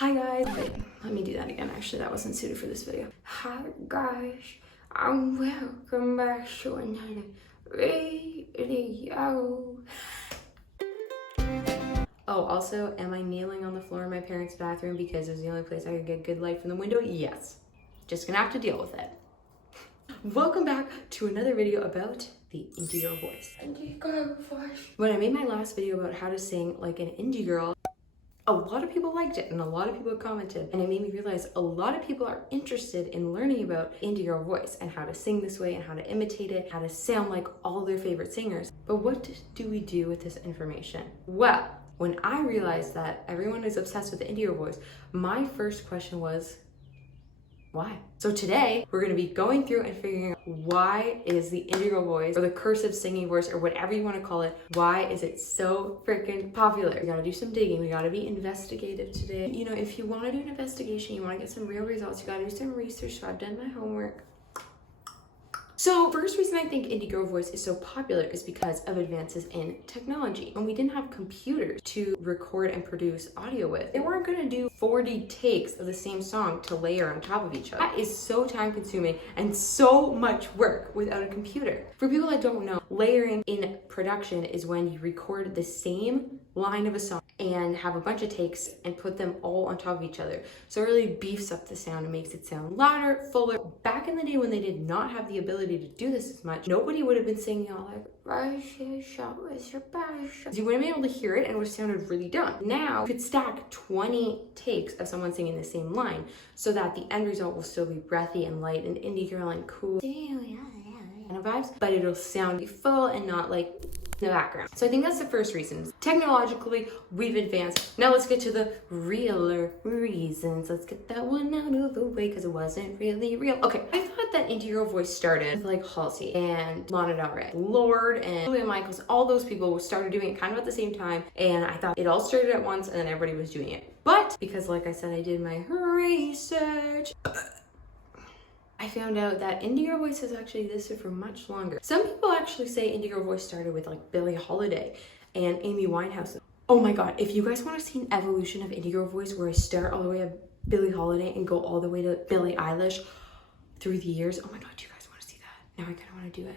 Hi guys, wait, let me do that again. Actually, that wasn't suited for this video. Hi guys, and welcome back to another video. Oh, also, am I kneeling on the floor in my parents' bathroom because it was the only place I could get good light from the window? Yes. Just gonna have to deal with it. Welcome back to another video about the indie girl voice. Indie girl voice. When I made my last video about how to sing like an indie girl, a lot of people liked it and a lot of people commented, and it made me realize a lot of people are interested in learning about indie girl voice and how to sing this way and how to imitate it, how to sound like all their favorite singers. But what do we do with this information? Well, when I realized that everyone is obsessed with the indie girl voice, my first question was, why? So today we're going to be going through and figuring out why is the indie girl voice, or the cursive singing voice, or whatever you want to call it, why is it so freaking popular? We gotta do some digging, we gotta be investigative today. You know, if you want to do an investigation, you want to get some real results, you gotta do some research, so I've done my homework. So first reason I think indie girl voice is so popular is because of advances in technology. When we didn't have computers to record and produce audio with, they weren't gonna do 40 takes of the same song to layer on top of each other. That is so time consuming and so much work without a computer. For people that don't know, layering in production is when you record the same line of a song and have a bunch of takes and put them all on top of each other. So it really beefs up the sound and makes it sound louder, fuller. Back in the day when they did not have the ability to do this as much, nobody would have been singing all like, you wouldn't have been able to hear it and it would have sounded really dumb. Now, you could stack 20 takes of someone singing the same line so that the end result will still be breathy and light and indie girl and cool kind of vibes, but it'll sound full and not like in the background. So I think that's the first reason. Technologically, we've advanced. Now let's get to the realer reasons. Let's get that one out of the way because it wasn't really real. Okay, I thought that indie girl voice started with like Halsey and Lana Del Rey, Lord and Julia Michaels. All those people started doing it kind of at the same time, and I thought it all started at once and then everybody was doing it. But because, like I said, I did my research, I found out that indie girl voice has actually existed for much longer. Some people actually say indie girl voice started with like Billie Holiday and Amy Winehouse. Oh my god, if you guys want to see an evolution of indie girl voice where I start all the way at Billie Holiday and go all the way to Billie Eilish through the years, oh my god, do you guys want to see that? Now I kind of want to do it.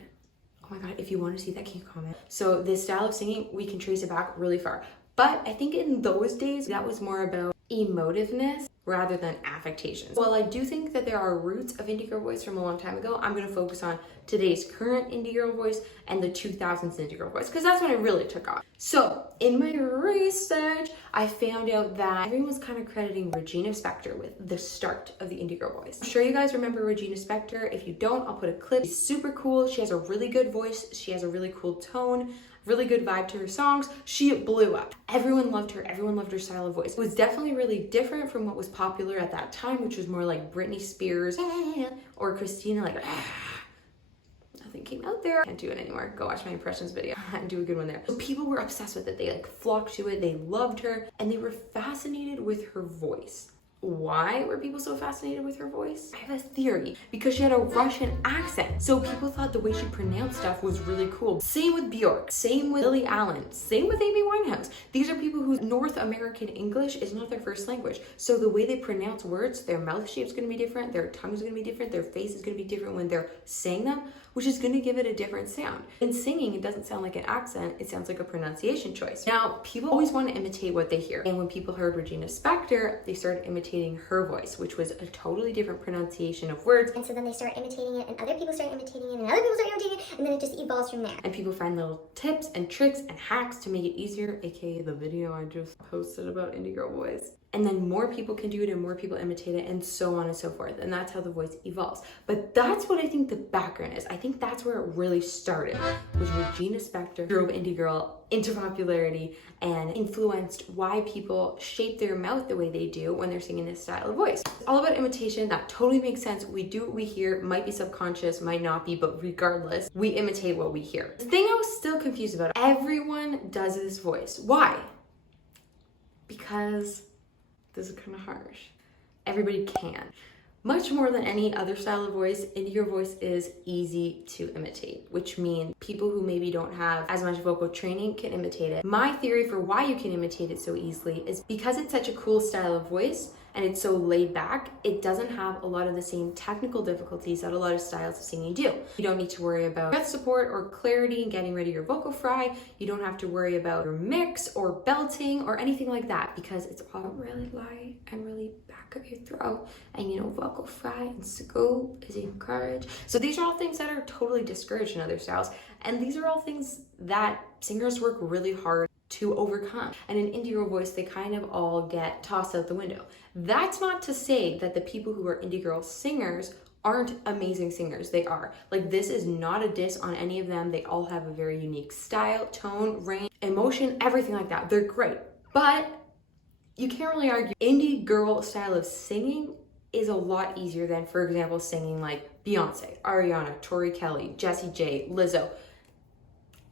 Oh my god, if you want to see that, can you comment? So this style of singing, we can trace it back really far. But I think in those days, that was more about emotiveness rather than affectations. While I do think that there are roots of indie girl voice from a long time ago, I'm going to focus on today's current indie girl voice and the 2000s indie girl voice because that's when it really took off. So in my research, I found out that everyone was kind of crediting Regina Spektor with the start of the indie girl voice. I'm sure you guys remember Regina Spektor. If you don't, I'll put a clip. She's super cool. She has a really good voice. She has a really cool tone. Really good vibe to her songs. She blew up. Everyone loved her. Everyone loved her style of voice. It was definitely really different from what was popular at that time, which was more like Britney Spears or Christina, like nothing came out there. Can't do it anymore. Go watch my impressions video and do a good one there. So people were obsessed with it. They like flocked to it. They loved her and they were fascinated with her voice. Why were people so fascinated with her voice? I have a theory. Because she had a Russian accent. So people thought the way she pronounced stuff was really cool. Same with Bjork. Same with Lily Allen. Same with Amy Winehouse. These are people whose North American English is not their first language. So the way they pronounce words, their mouth shape is going to be different. Their tongue is going to be different. Their face is going to be different when they're saying them, which is going to give it a different sound. In singing, it doesn't sound like an accent. It sounds like a pronunciation choice. Now, people always want to imitate what they hear. And when people heard Regina Spektor, they started imitating her voice, which was a totally different pronunciation of words. And so then they start imitating it, and other people start imitating it, and other people start imitating it, and then it just evolves from there. And people find little tips and tricks and hacks to make it easier, aka the video I just posted about indie girl voice. And then more people can do it and more people imitate it and so on and so forth. And that's how the voice evolves. But that's what I think the background is. I think that's where it really started, was Regina Spektor drove indie girl into popularity and influenced why people shape their mouth the way they do when they're singing this style of voice. It's all about imitation. That totally makes sense. We do what we hear, might be subconscious, might not be, but regardless, we imitate what we hear. The thing I was still confused about, everyone does this voice. Why? Because this is kind of harsh. Everybody can. Much more than any other style of voice, indie girl voice is easy to imitate, which means people who maybe don't have as much vocal training can imitate it. My theory for why you can imitate it so easily is because it's such a cool style of voice and it's so laid back, it doesn't have a lot of the same technical difficulties that a lot of styles of singing do. You don't need to worry about breath support or clarity and getting ready your vocal fry. You don't have to worry about your mix or belting or anything like that because it's all really light and really back of your throat. And you know, vocal fry and scoop is encouraged. So these are all things that are totally discouraged in other styles. And these are all things that singers work really hard to overcome. And in indie girl voice, they kind of all get tossed out the window. That's not to say that the people who are indie girl singers aren't amazing singers. They are. Like, this is not a diss on any of them. They all have a very unique style, tone, range, emotion, everything like that. They're great. But you can't really argue indie girl style of singing is a lot easier than, for example, singing like Beyonce, Ariana, Tori Kelly, Jessie J, Lizzo.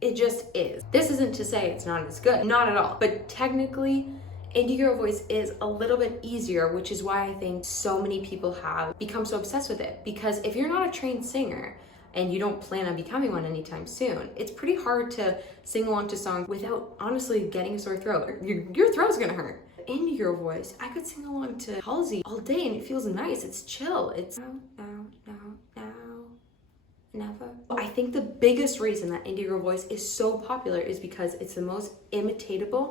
It just is. This isn't to say it's not as good, not at all. But technically, indie girl voice is a little bit easier, which is why I think so many people have become so obsessed with it. Because if you're not a trained singer and you don't plan on becoming one anytime soon, it's pretty hard to sing along to songs without honestly getting a sore throat. Your throat's gonna hurt. Indie girl voice, I could sing along to Halsey all day and it feels nice, it's chill, it's now, never. I think the biggest reason that indie girl voice is so popular is because it's the most imitating?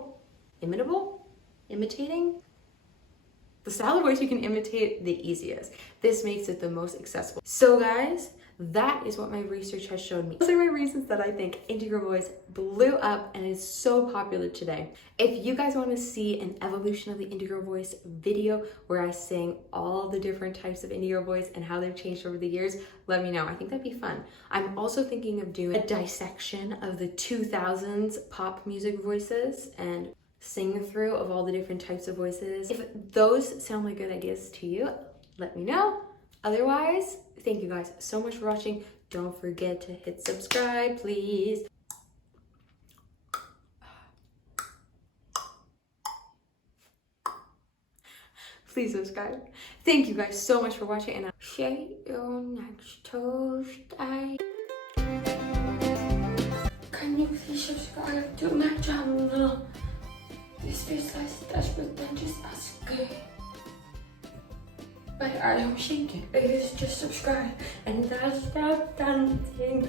The style of voice you can imitate the easiest. This makes it the most accessible. So guys, that is what my research has shown me. Those are my reasons that I think indie girl voice blew up and is so popular today. If you guys want to see an evolution of the indie girl voice video where I sing all the different types of indie girl voice and how they've changed over the years, let me know. I think that'd be fun. I'm also thinking of doing a dissection of the 2000s pop music voices and sing through of all the different types of voices. If those sound like good ideas to you, let me know. Otherwise, thank you guys so much for watching. Don't forget to hit subscribe, please. Please subscribe. Thank you guys so much for watching, and I'll see you next Tuesday. Can you please subscribe to my channel? This is less desperate than just asking. But I don't think it is just subscribe, and that's the done thing.